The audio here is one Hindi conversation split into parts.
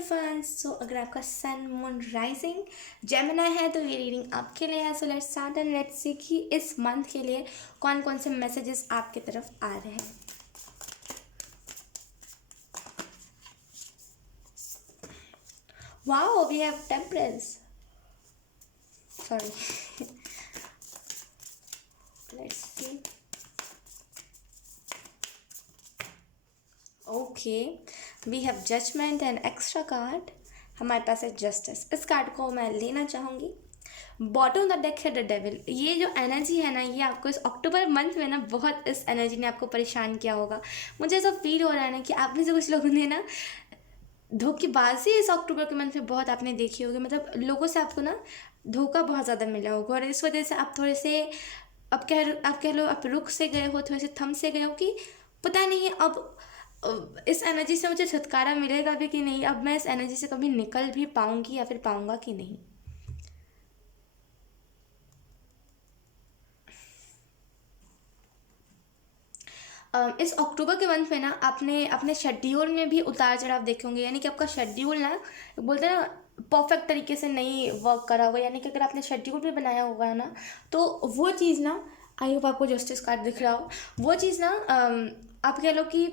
एवरीवन। सो अगर आपका सन मून राइजिंग जेमिनी है तो ये रीडिंग आपके लिए है। So let's start and let's see कि इस मंथ के लिए कौन कौन से मैसेजेस आपकी तरफ आ रहे हैं। Wow, we have temperance. Sorry, let's see. Okay, we have judgement and extra card. हमारे पास है जस्टिस। इस कार्ड को मैं लेना चाहूँगी। बॉटम द डेक है द डेविल। ये जो एनर्जी है ना, ये आपको इस अक्टूबर मंथ में ना बहुत इस एनर्जी ने आपको परेशान किया होगा। मुझे ऐसा फील हो रहा है ना कि आप में से कुछ लोगों ने ना धोखेबाजी इस अक्टूबर के मंथ में बहुत आपने देखी होगी। मतलब लोगों से आपको ना धोखा बहुत ज़्यादा मिला होगा और इस वजह से आप थोड़े से आप कह लो आप रुक से गए हो, थोड़े से थम से गए हो कि पता नहीं अब इस एनर्जी से मुझे छुटकारा मिलेगा भी कि नहीं, अब मैं इस एनर्जी से कभी निकल भी पाऊंगी या फिर पाऊंगा कि नहीं। इस अक्टूबर के मंथ में ना आपने अपने शेड्यूल में भी उतार चढ़ाव देखे होंगे। यानी कि आपका शेड्यूल ना बोलते हैं ना परफेक्ट तरीके से नहीं वर्क करा हुआ। यानी कि अगर आपने शेड्यूल भी बनाया होगा है ना, तो वो चीज़ ना, आई होप आपको जस्टिस कार्ड दिख रहा हो, वो चीज़ ना आप कह लो कि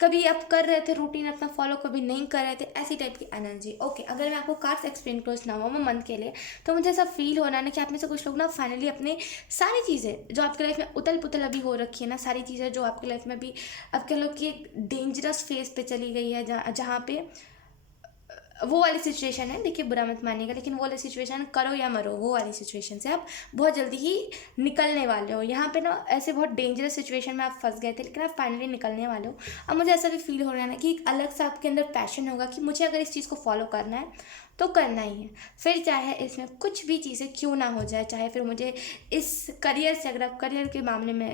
कभी आप कर रहे थे रूटीन अपना फॉलो, कभी नहीं कर रहे थे, ऐसी टाइप की एनर्जी। ओके, अगर मैं आपको कार्ड्स एक्सप्लेन करूँ इस नवंबर मंथ के लिए, तो मुझे ऐसा फील हो रहा है ना कि आप में से कुछ लोग ना फाइनली अपने सारी चीज़ें जो आपके लाइफ में उतल पुतल अभी हो रखी है ना, सारी चीज़ें जो आपकी लाइफ में भी अब कह लो कि एक डेंजरस फेज पे चली गई है, जहाँ पे वो वाली सिचुएशन है। देखिए बुरा मत मानिएगा, लेकिन वो वाली सिचुएशन करो या मरो, वो वाली सिचुएशन से आप बहुत जल्दी ही निकलने वाले हो। यहाँ पे ना ऐसे बहुत डेंजरस सिचुएशन में आप फंस गए थे, लेकिन आप फाइनली निकलने वाले हो। अब मुझे ऐसा भी फील हो रहा है ना कि एक अलग सा आपके अंदर पैशन होगा कि मुझे अगर इस चीज़ को फॉलो करना है तो करना ही है, फिर चाहे इसमें कुछ भी चीज़ें क्यों ना हो जाए। चाहे फिर मुझे इस करियर से, अगर आप करियर के मामले में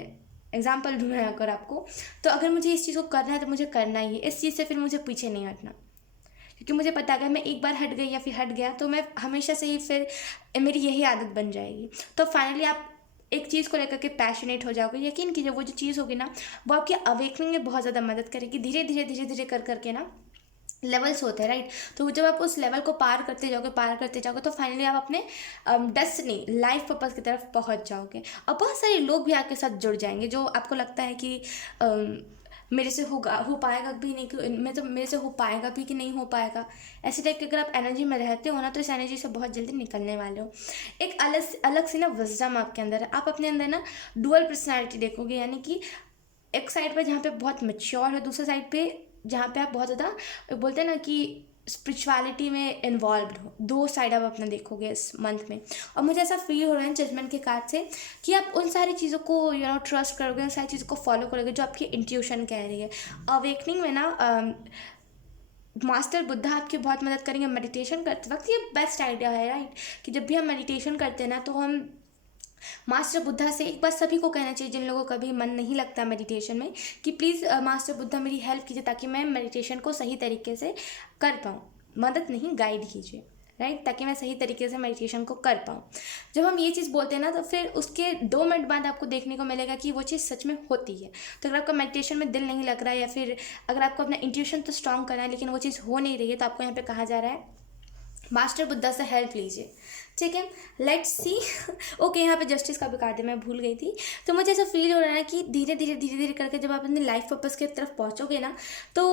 एग्जाम्पल दूँ मैं अगर आपको, तो अगर मुझे इस चीज़ को करना है तो मुझे करना ही है। इस चीज़ से फिर मुझे पीछे नहीं हटना, क्योंकि मुझे पता है अगर मैं एक बार हट गई या फिर हट गया तो मैं हमेशा से ही फिर मेरी यही आदत बन जाएगी। तो फाइनली आप एक चीज़ को लेकर के पैशनेट हो जाओगे। यकीन कीजिए वो जो चीज़ होगी ना, वो आपकी अवेकनिंग में बहुत ज़्यादा मदद करेगी। धीरे धीरे धीरे धीरे कर करके ना लेवल्स होते हैं, राइट। तो जब आप उस लेवल को पार करते जाओगे तो फाइनली आप अपने डेस्टिनी लाइफ पर्पस की तरफ पहुंच जाओगे। और बहुत सारे लोग भी आपके साथ जुड़ जाएंगे जो आपको लगता है कि मेरे से हो पाएगा भी नहीं, कि मेरे से हो पाएगा भी कि नहीं हो पाएगा। ऐसे टाइप की अगर आप एनर्जी में रहते हो ना, तो इस एनर्जी से बहुत जल्दी निकलने वाले हो। एक अलग सी ना विजडम आपके अंदर है। आप अपने अंदर ना डुअल पर्सनैलिटी देखोगे। यानी कि एक साइड पे जहाँ पे बहुत मेच्योर है, दूसरे साइड पे जहाँ पे आप बहुत ज़्यादा बोलते हैं ना कि स्पिरिचुअलिटी में इन्वॉल्व हो। दो साइड आप अपना देखोगे इस मंथ में। और मुझे ऐसा फील हो रहा है जजमेंट के कार्ड से कि आप उन सारी चीज़ों को ट्रस्ट करोगे, उन सारी चीज़ों को फॉलो करोगे जो आपकी इंट्यूशन कह रही है। अवेकनिंग में ना मास्टर बुद्धा आपकी बहुत मदद करेंगे मेडिटेशन करते वक्त। ये बेस्ट आइडिया है, राइट, कि जब भी हम मेडिटेशन करते हैं ना, तो हम मास्टर बुद्धा से एक बार सभी को कहना चाहिए जिन लोगों का कभी मन नहीं लगता मेडिटेशन में, कि प्लीज़ मास्टर बुद्धा मेरी हेल्प कीजिए ताकि मैं मेडिटेशन को सही तरीके से कर पाऊँ। मदद नहीं, गाइड कीजिए, राइट, ताकि मैं सही तरीके से मेडिटेशन को कर पाऊँ। जब हम ये चीज़ बोलते हैं ना, तो फिर उसके 2 मिनट बाद आपको देखने को मिलेगा कि वो चीज़ सच में होती है। तो अगर आपका मेडिटेशन में दिल नहीं लग रहा है, या फिर अगर आपको अपना इंट्यूशन तो स्ट्रांग करना है लेकिन वो चीज़ हो नहीं रही है, तो आपको यहाँ पे कहा जा रहा है मास्टर बुद्धा से हेल्प लीजिए। ठीक है, लेट्स सी। ओके, यहाँ पे जस्टिस का भी कार्ड है, मैं भूल गई थी। तो मुझे ऐसा फील हो रहा है कि धीरे धीरे करके जब आप अपने लाइफ पर्पस की तरफ पहुँचोगे ना, तो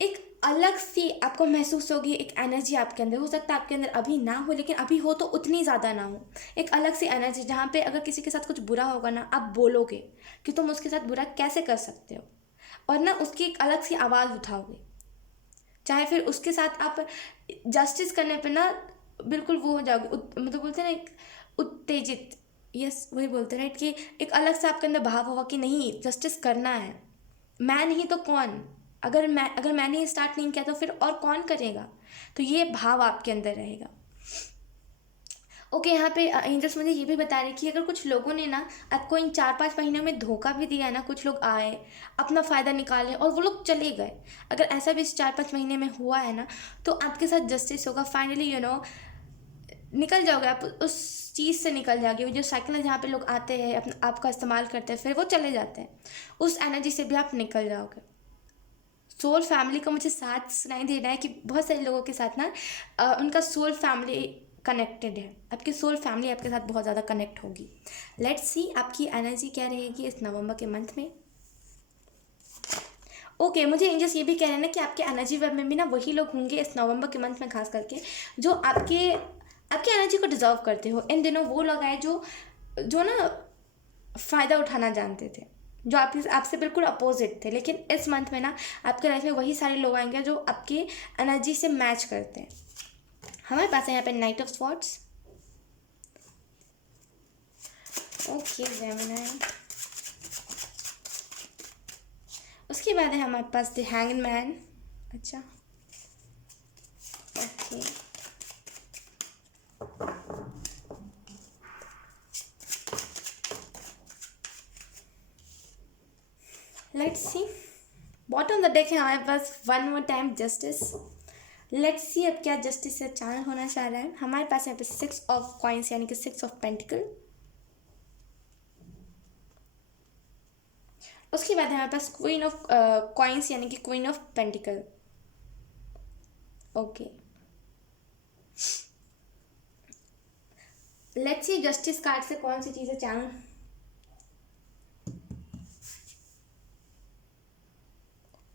एक अलग सी आपको महसूस होगी। एक एनर्जी आपके अंदर, हो सकता है आपके अंदर अभी ना हो, लेकिन अभी हो तो उतनी ज़्यादा ना हो। एक अलग सी एनर्जी जहाँ पे अगर किसी के साथ कुछ बुरा होगा ना, आप बोलोगे कि तुम उसके साथ बुरा कैसे कर सकते हो, और ना उसकी एक अलग सी आवाज़ उठाओगे। चाहे फिर उसके साथ आप जस्टिस करने पे ना बिल्कुल वो हो जाओगे, मतलब बोलते हैं ना एक उत्तेजित, यस वही बोलते हैं, राइट, कि एक अलग से आपके अंदर भाव होगा कि नहीं, जस्टिस करना है। मैं नहीं तो कौन, अगर मैंने स्टार्ट नहीं किया तो फिर और कौन करेगा। तो ये भाव आपके अंदर रहेगा। ओके, यहाँ पे एंजल्स मुझे ये भी बता रहे कि अगर कुछ लोगों ने ना आपको इन 4-5 महीनों में धोखा भी दिया है ना, कुछ लोग आए अपना फ़ायदा निकाले और वो लोग चले गए, अगर ऐसा भी इस 4-5 महीने में हुआ है ना, तो आपके साथ जस्टिस होगा। फाइनली निकल जाओगे आप उस चीज़ से, निकल जाओगे। वो जो साइकिल है जहाँ पे लोग आते हैं अपना आपका इस्तेमाल करते हैं फिर वो चले जाते हैं, उस एनर्जी से भी आप निकल जाओगे। सोल फैमिली का मुझे साथ सुनाई दे रहा है कि बहुत सारे लोगों के साथ ना उनका सोल फैमिली कनेक्टेड है। आपकी सोल फैमिली आपके साथ बहुत ज़्यादा कनेक्ट होगी। लेट्स सी आपकी एनर्जी क्या रहेगी इस नवंबर के मंथ में। ओके मुझे एंजल्स ये भी कह रहे हैं ना कि आपके एनर्जी वेब में भी ना वही लोग होंगे इस नवंबर के मंथ में, खास करके जो आपके आपकी एनर्जी को डिजर्व करते हो। इन दिनों वो लोग आए जो जो ना फ़ायदा उठाना जानते थे, जो आपके आपसे बिल्कुल अपोजिट थे, लेकिन इस मंथ में ना आपके लाइफ में वही सारे लोग आएंगे जो आपकी एनर्जी से मैच करते हैं। हमारे पास है यहाँ पे knight of swords. Okay Gemini. उसके बाद है हमारे पास द हैंग्ड मैन। अच्छा okay let's see. Bottom the deck है हमारे पास one more time justice. Let's see अब क्या जस्टिस से चैनल होना चाह रहा है। हमारे पास यहाँ पे 6 ऑफ कॉइंस यानी कि 6 ऑफ पेंटिकल। उसके बाद हमारे पास क्वीन ऑफ कॉइंस यानी कि queen of pentacle. Okay let's C justice card से कौन सी चीज़ें channel.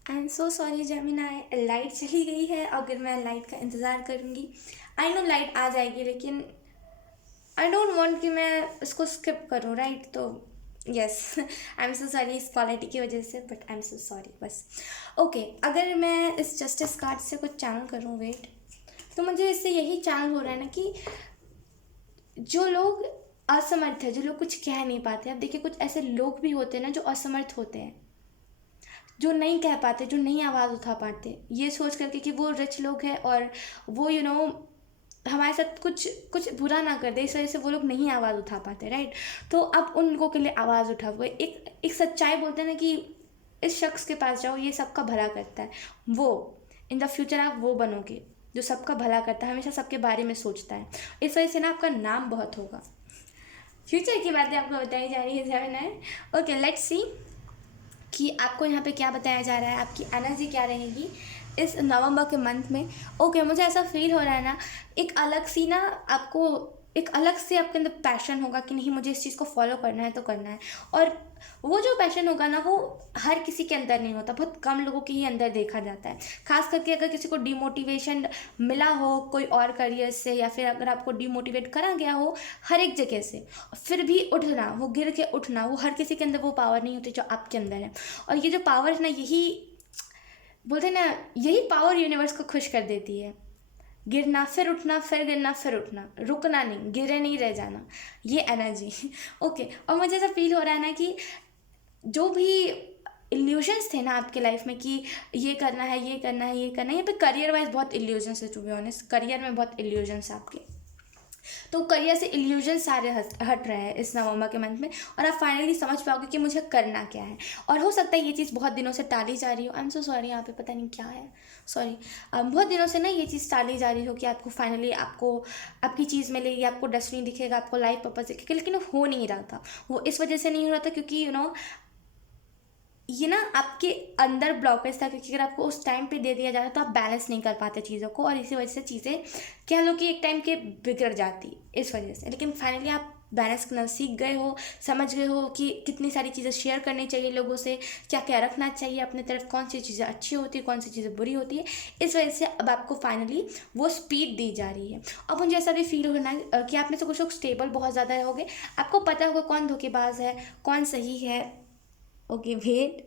I am so sorry Gemini, light चली गई है। अगर मैं लाइट का इंतज़ार करूँगी, आई नो लाइट आ जाएगी, लेकिन आई डोंट वांट कि मैं इसको स्किप करूँ, राइट। तो yes I am so sorry इस क्वालिटी की वजह से, but I am so sorry बस। ओके अगर मैं इस जस्टिस कार्ड से कुछ चैनल करूँ, वेट, तो मुझे इससे यही चैनल हो रहा है ना कि जो लोग असमर्थ है, जो लोग कुछ कह नहीं पाते। अब देखिए कुछ ऐसे लोग भी होते हैं ना जो असमर्थ होते हैं, जो नहीं कह पाते, जो नहीं आवाज़ उठा पाते, ये सोच करके कि वो रिच लोग हैं और वो हमारे साथ कुछ कुछ बुरा ना कर दे, इस वजह से वो लोग नहीं आवाज़ उठा पाते, राइट। तो अब उन लोगों के लिए आवाज़ उठा हुआ एक एक सच्चाई बोलते हैं ना कि इस शख्स के पास जाओ, ये सबका भला करता है। वो इन द फ्यूचर आप वो बनोगे जो सबका भला करता है, हमेशा सबके बारे में सोचता है। इस वजह से ना आपका नाम बहुत होगा। फ्यूचर की बातें आपको बताई जा रही है जेमिनी। ओके लेट्स सी कि आपको यहाँ पे क्या बताया जा रहा है, आपकी एनर्जी क्या रहेगी इस नवंबर के मंथ में। ओके मुझे ऐसा फील हो रहा है ना, एक अलग सी ना आपको एक अलग से आपके अंदर पैशन होगा कि नहीं मुझे इस चीज़ को फॉलो करना है तो करना है। और वो जो पैशन होगा ना वो हर किसी के अंदर नहीं होता, बहुत कम लोगों के ही अंदर देखा जाता है। खास करके अगर किसी को डिमोटिवेशन मिला हो कोई और करियर से, या फिर अगर आपको डिमोटिवेट करा गया हो हर एक जगह से, फिर भी उठना, वो गिर के उठना, वो हर किसी के अंदर वो पावर नहीं होती जो आपके अंदर है। और ये जो पावर है ना, यही बोलते हैं ना, यही पावर यूनिवर्स को खुश कर देती है। गिरना फिर उठना, फिर गिरना फिर उठना, रुकना नहीं, गिरे नहीं रह जाना, ये एनर्जी ओके और मुझे ऐसा फील हो रहा है ना कि जो भी इल्यूजन्स थे ना आपके लाइफ में कि ये करना है, ये करना है, ये करना है, यहाँ पे करियर वाइज बहुत इल्यूजन्स है, टू बी ऑनेस्ट करियर में बहुत इल्यूजन्स है आपके। तो करियर से इल्यूजन सारे हट रहे हैं इस नवंबर के मंथ में, और आप फाइनली समझ पाओगे कि मुझे करना क्या है। और हो सकता है ये चीज़ बहुत दिनों से टाली जा रही हो। आई एम सो सॉरी, यहाँ पे पता नहीं क्या है, सॉरी। बहुत दिनों से ना ये चीज़ टाली जा रही हो कि आपको फाइनली आपको आपकी चीज़ मिलेगी, आपको डेस्टिनी दिखेगा, आपको लाइफ पर्पज दिखेगा, लेकिन वो हो नहीं रहा था। वो इस वजह से नहीं हो रहा था क्योंकि ये ना आपके अंदर ब्लॉकेज था, क्योंकि अगर आपको उस टाइम पे दे दिया जाता तो आप बैलेंस नहीं कर पाते चीज़ों को, और इसी वजह से चीज़ें कह लो कि एक टाइम के बिगड़ जाती इस वजह से। लेकिन फाइनली आप बैलेंस करना सीख गए हो, समझ गए हो कि कितनी सारी चीज़ें शेयर करनी चाहिए लोगों से, क्या क्या रखना चाहिए अपने तरफ, कौन सी चीज़ें अच्छी होती है, कौन सी चीज़ें बुरी होती है। इस वजह से अब आपको फाइनली वो स्पीड दी जा रही है। अब मुझे ऐसा भी फील होना है कि आप में से कुछ लोग स्टेबल बहुत ज़्यादा हो गए, आपको पता होगा कौन धोखेबाज है, कौन सही है। ओके वेट,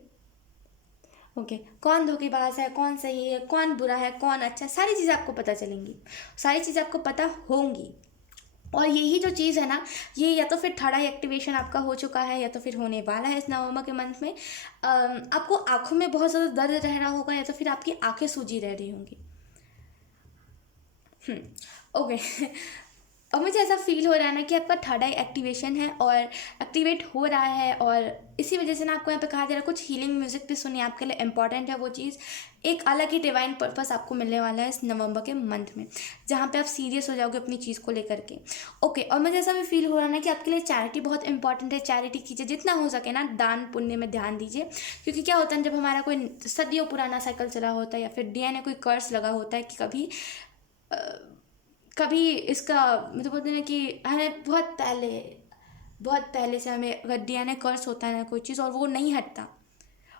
ओके कौन धोखेबाज है, कौन सही है, कौन बुरा है, कौन अच्छा है, सारी चीज़ें आपको पता चलेंगी, सारी चीज़ें आपको पता होंगी। और यही जो चीज़ है ना, ये या तो फिर थर्ड आई एक्टिवेशन आपका हो चुका है, या तो फिर होने वाला है इस नवंबर के मंथ में। आपको आंखों में बहुत ज़्यादा दर्द रह रहा होगा, या तो फिर आपकी आंखें सूजी रह रही होंगी। ओके और मुझे ऐसा फील हो रहा है ना कि आपका थर्ड आई एक्टिवेशन है और एक्टिवेट हो रहा है, और इसी वजह से ना आपको यहाँ पे कहा जा रहा है कुछ हीलिंग म्यूजिक भी सुनिए, आपके लिए इंपॉर्टेंट है वो चीज़। एक अलग ही डिवाइन पर्पस आपको मिलने वाला है इस नवंबर के मंथ में, जहाँ पे आप सीरियस हो जाओगे अपनी चीज़ को लेकर के। ओके, और मुझे ऐसा भी फील हो रहा है ना कि आपके लिए चैरिटी बहुत इंपॉर्टेंट है। चैरिटी कीजिए जितना हो सके ना, दान पुण्य में ध्यान दीजिए। क्योंकि क्या होता है, जब हमारा कोई सदियों पुराना साइकिल चला होता है या फिर डीएनए कोई कर्स लगा होता है कि कभी इसका मतलब बोलते हैं ना कि हमें बहुत पहले से हमें अगर डीएनए कर्स होता है ना कोई चीज़, और वो नहीं हटता,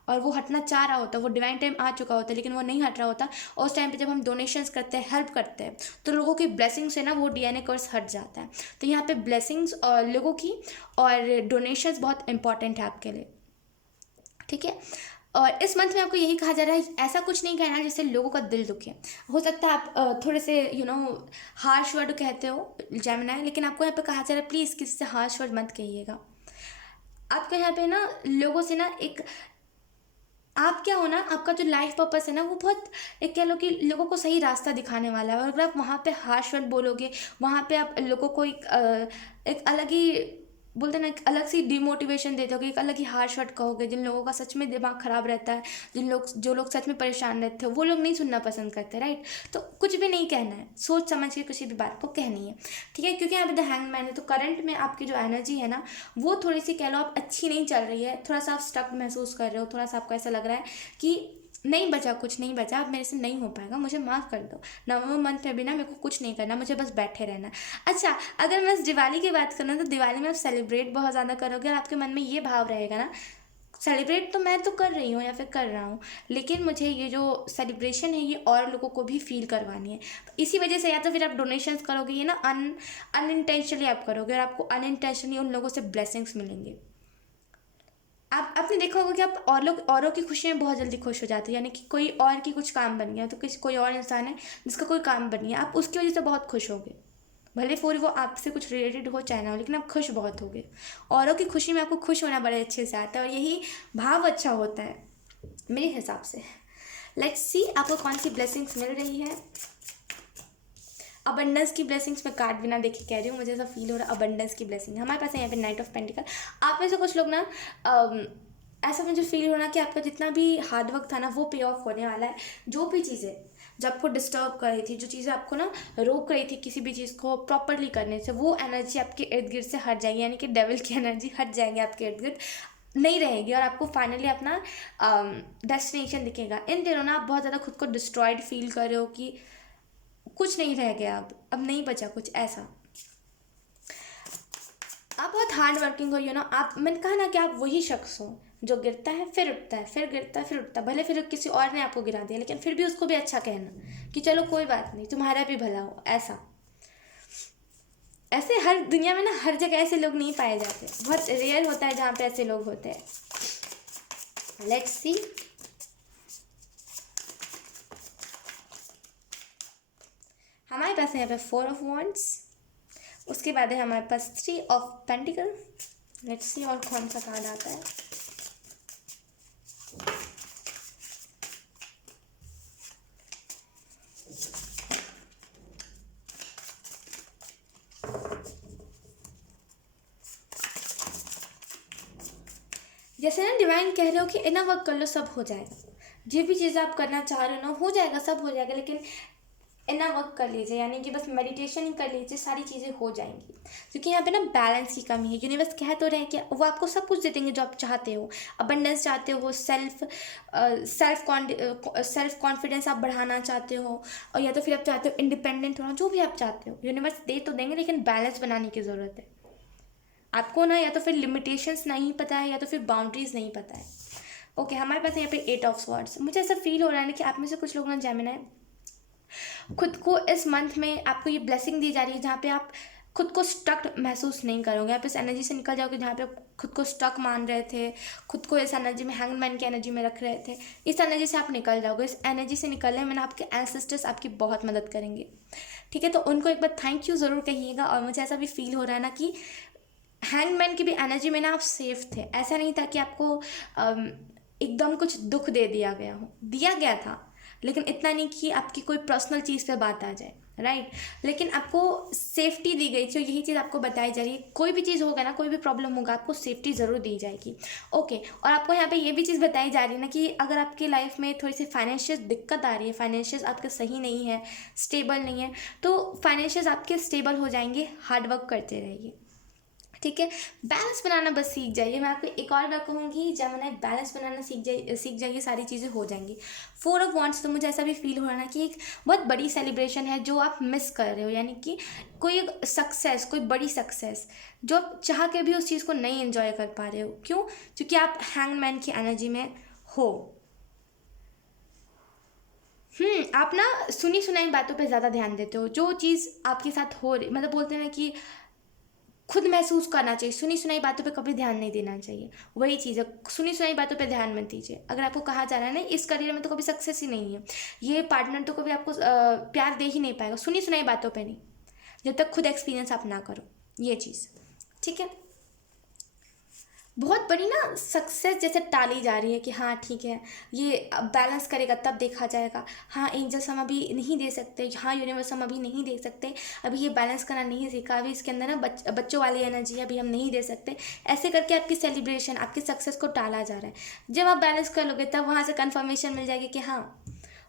और वो हटना चाह रहा होता है, वो डिवाइन टाइम आ चुका होता है लेकिन वो नहीं हट रहा होता, और उस टाइम पे जब हम डोनेशंस करते हैं, हेल्प करते हैं, तो लोगों की ब्लेसिंग्स से ना वो डीएनए कर्स हट जाता है। तो यहाँ पे ब्लेसिंग्स और लोगों की और डोनेशंस बहुत इंपॉर्टेंट है आपके लिए, ठीक है। और इस मंथ में आपको यही कहा जा रहा है, ऐसा कुछ नहीं कहना जिससे लोगों का दिल दुखे। हो सकता है आप थोड़े से हार्श वर्ड कहते हो जेमिनी, लेकिन आपको यहाँ पे कहा जा रहा है प्लीज़ किसी से हार्श वर्ड मत कहिएगा। आपको यहाँ पे ना लोगों से ना आप क्या हो ना, आपका जो लाइफ पर्पस है ना वो बहुत एक कह लो कि लोगों को सही रास्ता दिखाने वाला है। और अगर आप वहाँ पे हार्श वर्ड बोलोगे, वहाँ पे आप लोगों को एक अलग ही बोलते हैं ना, एक अलग सी डिमोटिवेशन देते हो, एक अलग ही हार्श वर्ड कहोगे। जिन लोगों का सच में दिमाग ख़राब रहता है, जो लोग सच में परेशान रहते हो, वो लोग नहीं सुनना पसंद करते, राइट। तो कुछ भी नहीं कहना है, सोच समझ के किसी भी बात को कहनी है, ठीक है। क्योंकि यहाँ पे द हैंगमैन है, तो करंट में आपकी जो एनर्जी है ना वो थोड़ी सी कह लो आप अच्छी नहीं चल रही है। थोड़ा सा आप स्टक महसूस कर रहे हो, थोड़ा सा आपको ऐसा लग रहा है कि नहीं बचा, कुछ नहीं बचा, अब मेरे से नहीं हो पाएगा, मुझे माफ़ कर दो। नवंबर मंथ में भी ना मेरे को कुछ नहीं करना, मुझे बस बैठे रहना। अच्छा, अगर मैं इस दिवाली की बात करूँ तो दिवाली में आप सेलिब्रेट बहुत ज़्यादा करोगे और आपके मन में ये भाव रहेगा ना, सेलिब्रेट तो मैं तो कर रही हूँ या फिर कर रहा हूँ, लेकिन मुझे ये जो सेलिब्रेशन है ये और लोगों को भी फील करवानी है। तो इसी वजह से या तो फिर आप डोनेशंस करोगे, ये ना अनइंटेंशनली आप करोगे, और आपको अनइंटेंशनली उन लोगों से ब्लेसिंग्स मिलेंगे। आपने देखा होगा कि आप औरों की खुशी में बहुत जल्दी खुश हो जाते हैं। यानी कि कोई और की कुछ काम बन गया, तो कोई और इंसान है जिसका कोई काम बन गया, आप उसकी वजह से बहुत खुश होगे। भले फिर वो आपसे कुछ रिलेटेड हो चाहे ना हो, लेकिन आप खुश बहुत होगे। औरों की खुशी में आपको खुश होना बड़े अच्छे से आता है, और यही भाव अच्छा होता है मेरे हिसाब से। लेट्स सी आपको कौन सी ब्लेसिंग्स मिल रही है। अबंडेंस की ब्लेसिंग्स मैं कार्ड बिना देखे कह रही हूँ, मुझे ऐसा फील हो रहा है अबंडेंस की ब्लेसिंग हमारे पास है यहाँ पे नाइट ऑफ पेंटिकल। आप में से कुछ लोग ना ऐसा मुझे फील हो रहा कि आपका जितना भी हार्ड वर्क था ना वो पे ऑफ होने वाला है। जो भी चीज़ें जो आपको डिस्टर्ब कर रही थी, जो चीज़ें आपको ना रोक रही थी किसी भी चीज़ को प्रॉपरली करने से, वो एनर्जी आपके इर्द गिर्द से हट जाएगी। यानी कि डेविल की एनर्जी हट जाएगी, आपके इर्द गिर्द नहीं रहेगी, और आपको फाइनली अपना डेस्टिनेशन दिखेगा। इन दिनों ना आप बहुत ज़्यादा खुद को डिस्ट्रॉयड फील कर रहे हो कि कुछ नहीं रह गया, अब नहीं बचा कुछ ऐसा। आप बहुत हार्ड वर्किंग हो, ना आप, मैंने कहा ना कि आप वही शख्स हो जो गिरता है फिर उठता है, फिर गिरता है फिर उठता है। भले फिर किसी और ने आपको गिरा दिया, लेकिन फिर भी उसको भी अच्छा कहना कि चलो कोई बात नहीं, तुम्हारा भी भला हो। ऐसे हर दुनिया में ना हर जगह ऐसे लोग नहीं पाए जाते, बहुत रेयर होता है जहाँ पे ऐसे लोग होते हैं। लेट्स सी हमारे पास है यहाँ पे 4 ऑफ वॉन्ड्स, उसके बाद है हमारे पास 3 ऑफ पेंटिकल। लेट्स सी और कौन सा कार्ड आता है। जैसे ना डिवाइन कह रहे हो कि इतना वर्क कर लो, सब हो जाएगा। जो भी चीज़ें आप करना चाह रहे हो ना हो जाएगा, सब हो जाएगा, लेकिन इतना वर्क कर लीजिए। यानी कि बस मेडिटेशन ही कर लीजिए, सारी चीज़ें हो जाएंगी। क्योंकि यहाँ पे ना बैलेंस की कमी है। यूनिवर्स कह तो रहे हैं कि वो आपको सब कुछ दे देंगे जो आप चाहते हो। अबंडेंस चाहते हो, सेल्फ कॉन्फिडेंस आप बढ़ाना चाहते हो, और या तो फिर आप चाहते हो इंडिपेंडेंट होना, जो भी आप चाहते हो यूनिवर्स दे तो देंगे, लेकिन बैलेंस बनाने की ज़रूरत है आपको ना। या तो फिर लिमिटेशंस नहीं पता है, या तो फिर बाउंड्रीज नहीं पता है। ओके, हमारे पास यहाँ पे 8 ऑफ स्वॉर्ड्स। मुझे ऐसा फील हो रहा है ना कि आप में से कुछ लोग ना जेमिनी खुद को इस मंथ में आपको ये ब्लेसिंग दी जा रही है जहाँ पे आप खुद को स्टक महसूस नहीं करोगे। आप इस एनर्जी से निकल जाओगे जहाँ पे आप खुद को स्टक मान रहे थे, खुद को इस एनर्जी में हैंगमैन की एनर्जी में रख रहे थे। इस एनर्जी से आप निकल जाओगे। इस एनर्जी से निकलने में ना आपके एंसेस्टर्स आपकी बहुत मदद करेंगे, ठीक है। तो उनको एक बार थैंक यू ज़रूर कहिएगा। और मुझे ऐसा भी फील हो रहा है ना कि हैंगमैन की भी एनर्जी में ना आप सेफ थे। ऐसा नहीं था कि आपको एकदम कुछ दुख दे दिया गया हो, दिया गया था, लेकिन इतना नहीं कि आपकी कोई पर्सनल चीज़ पे बात आ जाए, राइट। लेकिन आपको सेफ्टी दी गई थी, यही चीज़ आपको बताई जा रही है। कोई भी चीज़ होगा ना, कोई भी प्रॉब्लम होगा, आपको सेफ्टी ज़रूर दी जाएगी, ओके। और आपको यहाँ पे ये भी चीज़ बताई जा रही है ना कि अगर आपकी लाइफ में थोड़ी सी फाइनेंशियल दिक्कत आ रही है, फाइनेंशियल आपके सही नहीं है, स्टेबल नहीं है, तो फाइनेंशियल आपके स्टेबल हो जाएंगे, हार्डवर्क करते रहिए, ठीक है। बैलेंस बनाना बस सीख जाइए। मैं आपको एक और बार कहूँगी, जेमिनी बैलेंस बनाना सीख जाइए, सारी चीज़ें हो जाएंगी। 4 ऑफ वांड्स तो मुझे ऐसा भी फील हो रहा है कि एक बहुत बड़ी सेलिब्रेशन है जो आप मिस कर रहे हो, यानी कि कोई एक सक्सेस, कोई बड़ी सक्सेस जो आप चाह के भी उस चीज़ को नहीं एंजॉय कर पा रहे हो। क्यों? क्योंकि आप हैंगमैन की एनर्जी में हो। आप ना सुनी सुनाई बातों पे ज़्यादा ध्यान देते हो। जो चीज़ आपके साथ हो रही, मतलब बोलते हैं ना कि खुद महसूस करना चाहिए, सुनी सुनाई बातों पे कभी ध्यान नहीं देना चाहिए। वही चीज़ है, सुनी सुनाई बातों पे ध्यान मत दीजिए। अगर आपको कहा जा रहा है ना इस करियर में तो कभी सक्सेस ही नहीं है, ये पार्टनर तो कभी आपको प्यार दे ही नहीं पाएगा, सुनी सुनाई बातों पे नहीं, जब तक खुद एक्सपीरियंस आप ना करो, ये चीज़, ठीक है। बहुत बड़ी ना सक्सेस जैसे टाली जा रही है कि हाँ ठीक है, ये अब बैलेंस करेगा तब देखा जाएगा, हाँ एंजल्स हम अभी नहीं दे सकते, हाँ यूनिवर्स हम अभी नहीं दे सकते, अभी ये बैलेंस करना नहीं सीखा, अभी इसके अंदर ना बच्चों वाली एनर्जी है, अभी हम नहीं दे सकते। ऐसे करके आपकी सेलिब्रेशन, आपकी सक्सेस को टाला जा रहा है। जब आप बैलेंस कर लोगे तब वहाँ से कन्फर्मेशन मिल जाएगी कि हाँ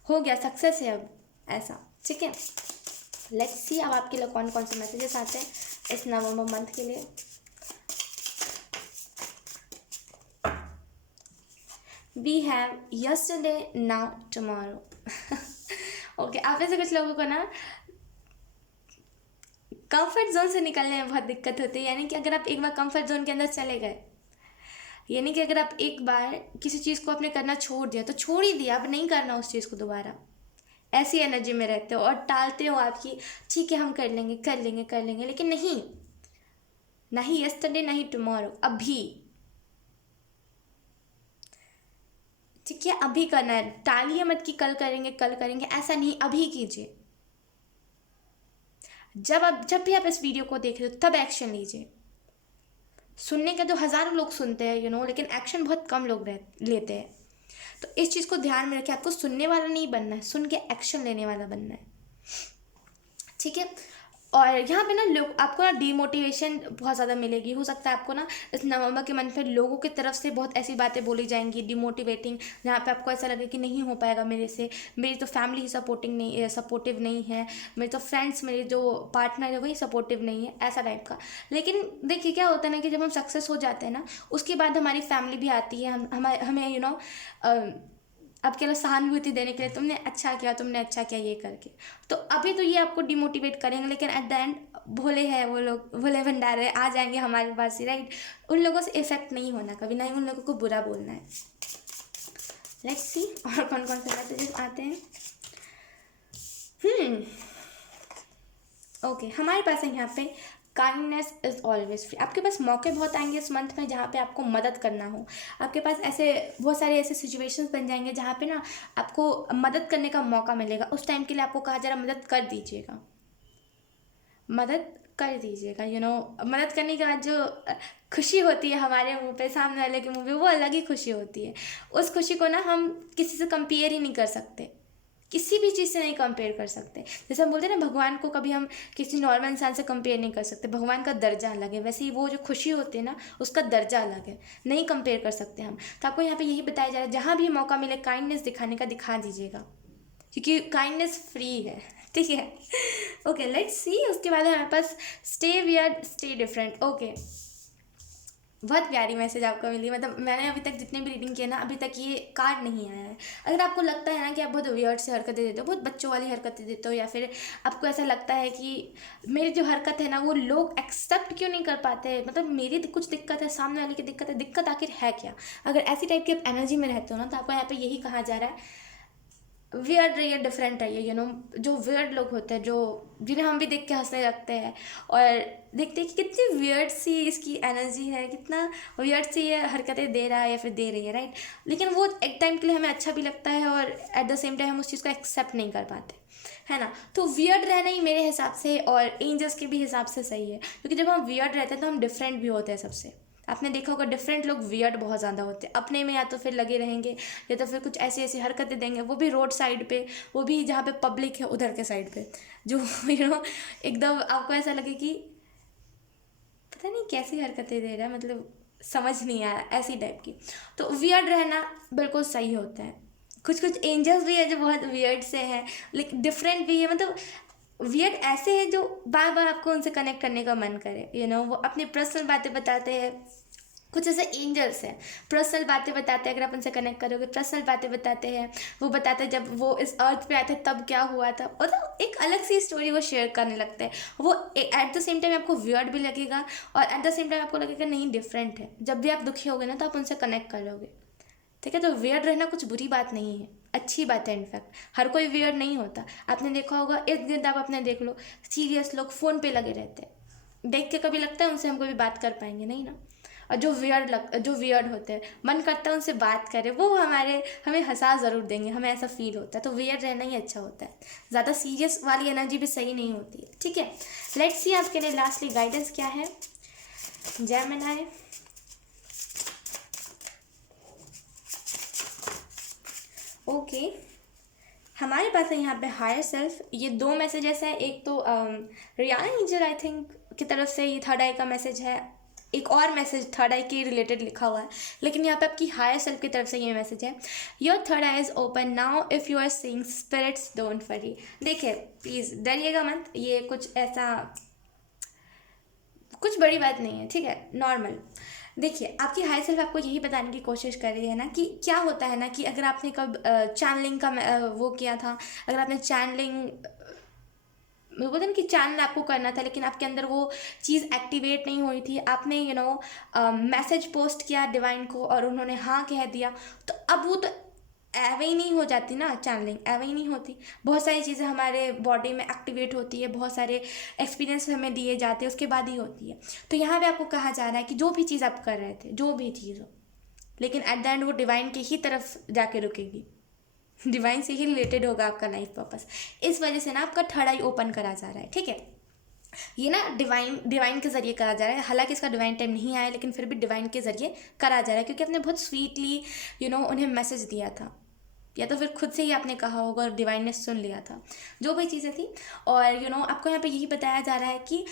हो गया, सक्सेस है अब, ऐसा, ठीक है। लेट्स सी अब आपके लिए कौन कौन से मैसेजेस आते हैं इस नवंबर मंथ के लिए। We have yesterday, now, tomorrow. Okay, आप ऐसे कुछ लोगों को ना कंफर्ट जोन से निकलने में बहुत दिक्कत होती है। यानी कि अगर आप एक बार कंफर्ट जोन के अंदर चले गए, यानी कि अगर आप एक बार किसी चीज़ को आपने करना छोड़ दिया तो छोड़ ही दिया, अब नहीं करना उस चीज़ को दोबारा, ऐसी एनर्जी में रहते हो और टालते हो आपकी, ठीक है हम कर लेंगे कर लेंगे कर लेंगे, लेकिन नहीं, ना ही यस्टरडे ना ही टुमारो, अभी, ठीक है, अभी करना है। टालिए मत कि कल करेंगे, ऐसा नहीं, अभी कीजिए। जब भी आप इस वीडियो को देख रहे हो तब एक्शन लीजिए। सुनने के तो हज़ारों लोग सुनते हैं लेकिन एक्शन बहुत कम लोग लेते हैं। तो इस चीज़ को ध्यान में रखें, आपको सुनने वाला नहीं बनना है, सुन के एक्शन लेने वाला बनना है, ठीक है। और यहाँ पे ना लोग आपको ना डिमोटिवेशन बहुत ज़्यादा मिलेगी। हो सकता है आपको ना इस नवंबर के मंथ में लोगों की तरफ से बहुत ऐसी बातें बोली जाएंगी डिमोटिवेटिंग, जहाँ पे आपको ऐसा लगे कि नहीं हो पाएगा मेरे से, मेरी तो फैमिली ही सपोर्टिव नहीं है, मेरे तो फ्रेंड्स, मेरे जो पार्टनर है वही सपोर्टिव नहीं है, ऐसा टाइप का। लेकिन देखिए क्या होता है ना कि जब हम सक्सेस हो जाते हैं ना, उसके बाद हमारी फैमिली भी आती है, हमें आपके लिए सहानुभूति देने के लिए, तुमने अच्छा किया, तुमने अच्छा किया ये करके। तो अभी तो ये आपको डिमोटिवेट करेंगे, लेकिन एट द एंड भोले हैं वो लोग, भोले भंडारे आ जाएंगे हमारे पास ही, राइट। उन लोगों से इफेक्ट नहीं होना कभी, ना ही उन लोगों को बुरा बोलना है। लेट्स सी और कौन कौन से मैसेजेस आते हैं। ओके, हमारे पास है यहाँ पे काइंडनेस इज़ ऑलवेज फ्री। आपके पास मौके बहुत आएंगे इस मंथ में जहाँ पे आपको मदद करना हो। आपके पास ऐसे बहुत सारे ऐसे सिचुएशंस बन जाएंगे जहाँ पे ना आपको मदद करने का मौका मिलेगा। उस टाइम के लिए आपको कहा जा रहा है मदद कर दीजिएगा, मदद कर दीजिएगा। मदद करने के बाद जो खुशी होती है हमारे मुंह पे, सामने वाले के मुंह पे, वो अलग ही खुशी होती है। उस खुशी को ना हम किसी से कंपेयर ही नहीं कर सकते, किसी भी चीज़ से नहीं कंपेयर कर सकते। जैसे हम बोलते हैं ना, भगवान को कभी हम किसी नॉर्मल इंसान से कंपेयर नहीं कर सकते, भगवान का दर्जा अलग है। वैसे ही वो जो खुशी होती है ना, उसका दर्जा अलग है, नहीं कंपेयर कर सकते हम। तो आपको यहाँ पे यही बताया जा रहा है, जहाँ भी मौका मिले काइंडनेस दिखाने का दिखा दीजिएगा, क्योंकि काइंडनेस फ्री है, ठीक है। Okay, let's see. उसके बाद हमारे पास stay weird stay different. Okay, बहुत प्यारी मैसेज आपको मिली। मतलब मैंने अभी तक जितने भी रीडिंग किए ना, अभी तक ये कार्ड नहीं आया है। अगर आपको लगता है ना कि आप बहुत वियर्ड से हरकतें देते हो, बहुत बच्चों वाली हरकतें देते हो, या फिर आपको ऐसा लगता है कि मेरी जो हरकत है ना वो लोग एक्सेप्ट क्यों नहीं कर पाते, मतलब मेरी कुछ दिक्कत है, सामने वाले की दिक्कत है, दिक्कत आखिर है क्या, अगर ऐसी टाइप की आप एनर्जी में रहते हो ना, तो आपको यहाँ पे यही कहा जा रहा है, वियर्ड रहिए, डिफरेंट रहिए। जो वियर्ड लोग होते हैं, जो जिन्हें हम भी देख के हंसने लगते हैं और देखते हैं कि कितनी वियर्ड सी इसकी एनर्जी है, कितना वियर्ड सी ये हरकतें दे रहा है या फिर दे रही है, राइट। लेकिन वो एक टाइम के लिए हमें अच्छा भी लगता है और एट द सेम टाइम हम उस चीज़ को एक्सेप्ट नहीं कर पाते, है ना। तो वियर्ड रहना ही मेरे हिसाब से और एंजल्स के भी हिसाब से सही है, क्योंकि जब हम वियर्ड रहते हैं तो हम डिफरेंट भी होते हैं सबसे, आपने देखा होगा डिफरेंट लोग वियर्ड बहुत ज़्यादा होते हैं, अपने में या तो फिर लगे रहेंगे या तो फिर कुछ ऐसी ऐसी हरकतें देंगे, वो भी रोड साइड पे, वो भी जहाँ पे पब्लिक है उधर के साइड पे, जो एकदम आपको ऐसा लगे कि पता नहीं कैसी हरकतें दे रहा है, मतलब समझ नहीं आया, ऐसी टाइप की। तो वियर्ड रहना बिल्कुल सही होता है। कुछ कुछ एंजल्स भी है जो बहुत वियर्ड से हैं, लेकिन डिफरेंट भी है, मतलब वियर्ड ऐसे हैं जो बार बार आपको उनसे कनेक्ट करने का मन करे, वो अपनी पर्सनल बातें बताते हैं। कुछ ऐसे एंजल्स हैं, पर्सनल बातें बताते हैं, अगर आप उनसे कनेक्ट करोगे पर्सनल बातें बताते हैं। वो बताते हैं जब वो इस अर्थ पे आए थे तब क्या हुआ था, मतलब एक अलग सी स्टोरी वो शेयर करने लगते हैं। वो एट द सेम टाइम आपको वियर्ड भी लगेगा और एट द सेम टाइम आपको लगेगा नहीं डिफरेंट है। जब भी आप दुखी होगे ना तो आप उनसे कनेक्ट कर लोगे, ठीक है। तो वियर्ड रहना कुछ बुरी बात नहीं है, अच्छी बात है। इनफैक्ट हर कोई वियर्ड नहीं होता। आपने देखा होगा इर्द गिर्द आप अपने देख लो, सीरियस लोग फ़ोन पे लगे रहते हैं, देख के कभी लगता है उनसे हम कभी बात कर पाएंगे, नहीं ना। और जो वियर्ड होते हैं मन करता है उनसे बात करें, वो हमें हंसा ज़रूर देंगे, हमें ऐसा फील होता है। तो वियर्ड रहना ही अच्छा होता है, ज़्यादा सीरियस वाली एनर्जी भी सही नहीं होती है, ठीक है। लेट्स सी आपके लिए लास्टली गाइडेंस क्या है। जेमिनी, ओके, हमारे पास है यहाँ पे हायर सेल्फ। ये 2 मैसेजेस है, एक तो रियाना एंजल आई थिंक की तरफ से ये थर्ड आई का मैसेज है, एक और मैसेज थर्ड आई के रिलेटेड लिखा हुआ है, लेकिन यहाँ पे आपकी हायर सेल्फ की तरफ से ये मैसेज है। Your third eye is open now if you are seeing spirits don't worry. देखिए प्लीज़ डरिएगा मत, ये कुछ बड़ी बात नहीं है, ठीक है, नॉर्मल। देखिए आपकी हाई सेल्फ आपको यही बताने की कोशिश कर रही है ना कि क्या होता है ना कि अगर आपने कब चैनलिंग का वो किया था, अगर आपने चैनलिंग बोलते हैं ना कि चैनल आपको करना था लेकिन आपके अंदर वो चीज़ एक्टिवेट नहीं हुई थी, आपने मैसेज पोस्ट किया डिवाइन को और उन्होंने हाँ कह दिया, तो अब वो तो एवे ही नहीं हो जाती ना, चैनलिंग एवे ही नहीं होती। बहुत सारी चीज़ें हमारे बॉडी में एक्टिवेट होती है, बहुत सारे एक्सपीरियंस हमें दिए जाते हैं, उसके बाद ही होती है। तो यहाँ पे आपको कहा जा रहा है कि जो भी चीज़ आप कर रहे थे, जो भी चीज़ हो, लेकिन एट द एंड वो डिवाइन की ही तरफ जाके रुकेगी, डिवाइन से ही रिलेटेड होगा आपका लाइफ पर्पस। इस वजह से ना आपका थर्ड आई ओपन करा जा रहा है, ठीक है। ये ना डिवाइन के ज़रिए करा जा रहा है, हालांकि इसका डिवाइन टाइम नहीं आया लेकिन फिर भी डिवाइन के ज़रिए करा जा रहा है, क्योंकि आपने बहुत स्वीटली उन्हें मैसेज दिया था, या तो फिर खुद से ही आपने कहा होगा और डिवाइन ने सुन लिया था, जो भी चीज़ें थी। और आपको यहाँ पे यही बताया जा रहा है कि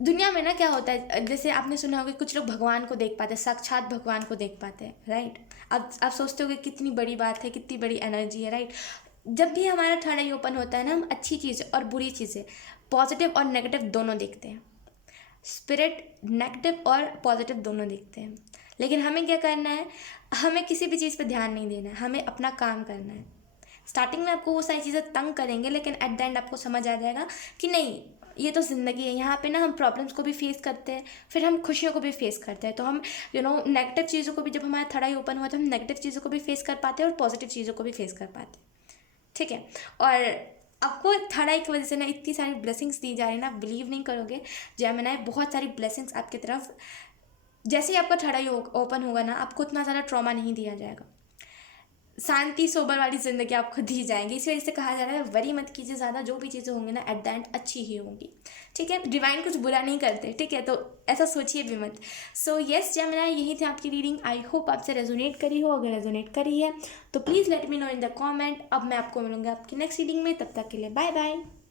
दुनिया में ना क्या होता है, जैसे आपने सुना होगा कुछ लोग भगवान को देख पाते हैं, साक्षात भगवान को देख पाते हैं, राइट। अब आप सोचते होगे कितनी बड़ी बात है, कितनी बड़ी एनर्जी है, राइट। जब भी हमारा थर्ड आई ओपन होता है ना, हम अच्छी चीज़ें और बुरी चीज़ें, पॉजिटिव और नेगेटिव दोनों देखते हैं। स्पिरिट नेगेटिव और पॉजिटिव दोनों देखते हैं, लेकिन हमें क्या करना है, हमें किसी भी चीज़ पर ध्यान नहीं देना है, हमें अपना काम करना है। स्टार्टिंग में आपको वो सारी चीज़ें तंग करेंगे, लेकिन एट द एंड आपको समझ आ जाएगा कि नहीं, ये तो ज़िंदगी है, यहाँ पे ना हम प्रॉब्लम्स को भी फेस करते हैं, फिर हम खुशियों को भी फेस करते हैं। तो हम नेगेटिव चीज़ों को भी, जब हमारा थर्ड आई ओपन हुआ तो हम नेगेटिव चीज़ों को भी फेस कर पाते हैं और पॉजिटिव चीज़ों को भी फेस कर पाते हैं, ठीक है। और आपको थर्ड आई की वजह से ना इतनी सारी ब्लेसिंग्स दी जा रही है ना, बिलीव नहीं करोगे, जेमिनी बहुत सारी ब्लेसिंग्स आपकी तरफ, जैसे ही आपका थर्ड आई ओपन होगा ना, आपको उतना ज़्यादा ट्रॉमा नहीं दिया जाएगा, शांति सोबर वाली ज़िंदगी आपको दी जाएंगी। इस वजह से कहा जा रहा है वरी मत कीजिए ज़्यादा, जो भी चीज़ें होंगी ना एट द एंड अच्छी ही होंगी, ठीक है। डिवाइन कुछ बुरा नहीं करते, ठीक है, तो ऐसा सोचिए भी मत। सो येस जेमिनी, यही थी आपकी रीडिंग। आई होप आपसे रेजोनेट करी हो, अगर रेजोनेट करी है तो please let me know in the comment. अब मैं आपको मिलूंगा आपकी नेक्स्ट रीडिंग में, तब तक के लिए बाय बाय।